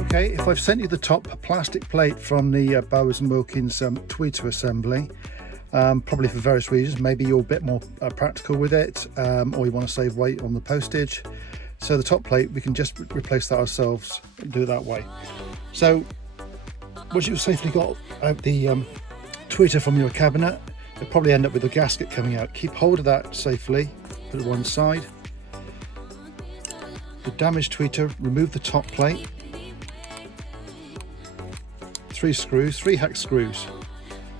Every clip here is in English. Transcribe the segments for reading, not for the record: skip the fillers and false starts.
Okay, if I've sent you the top plastic plate from the Bowers & Wilkins tweeter assembly, probably for various reasons, maybe you're a bit more practical with it, or you want to save weight on the postage. So the top plate, we can just replace that ourselves and do it that way. So once you've safely got out the tweeter from your cabinet, you'll probably end up with a gasket coming out. Keep hold of that safely, put it one side. The damaged tweeter, remove the top plate. 3 screws, 3 hex screws.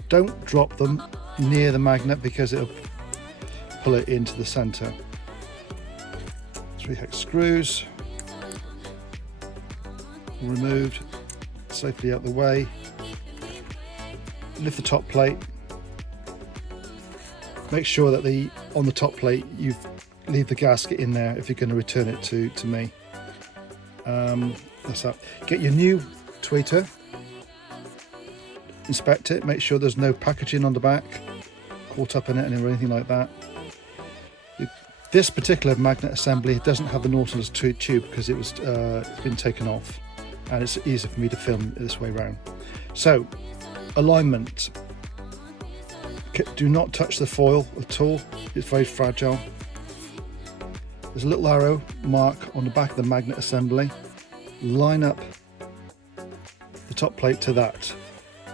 Don't drop them near the magnet because it'll pull it into the center. 3 hex screws removed, safely out the way. Lift the top plate. Make sure that on the top plate you leave the gasket in there if you're going to return it to me. That's that. Get your new tweeter. Inspect it, make sure there's no packaging on the back caught up in it or anything like that. This particular magnet assembly doesn't have the Nautilus tube because it's been taken off, and it's easy for me to film this way around. So, alignment. Do not touch the foil at all, it's very fragile. There's a little arrow mark on the back of the magnet assembly. Line up the top plate to that.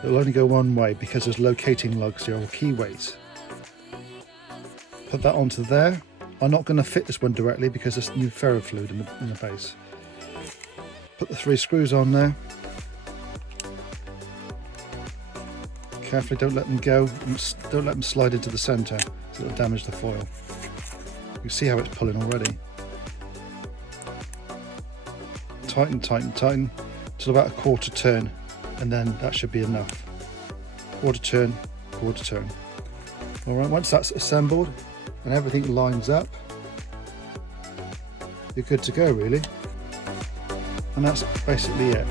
It'll only go one way because there's locating lugs here, or keyways. Put that onto there. I'm not going to fit this one directly because there's new ferrofluid in the base. Put the 3 screws on there. Carefully, don't let them go. Don't let them slide into the center, so it'll damage the foil. You can see how it's pulling already. Tighten, tighten, tighten till about a quarter turn, and then that should be enough. Quarter turn, quarter turn. All right, once that's assembled and everything lines up, you're good to go really. And that's basically it.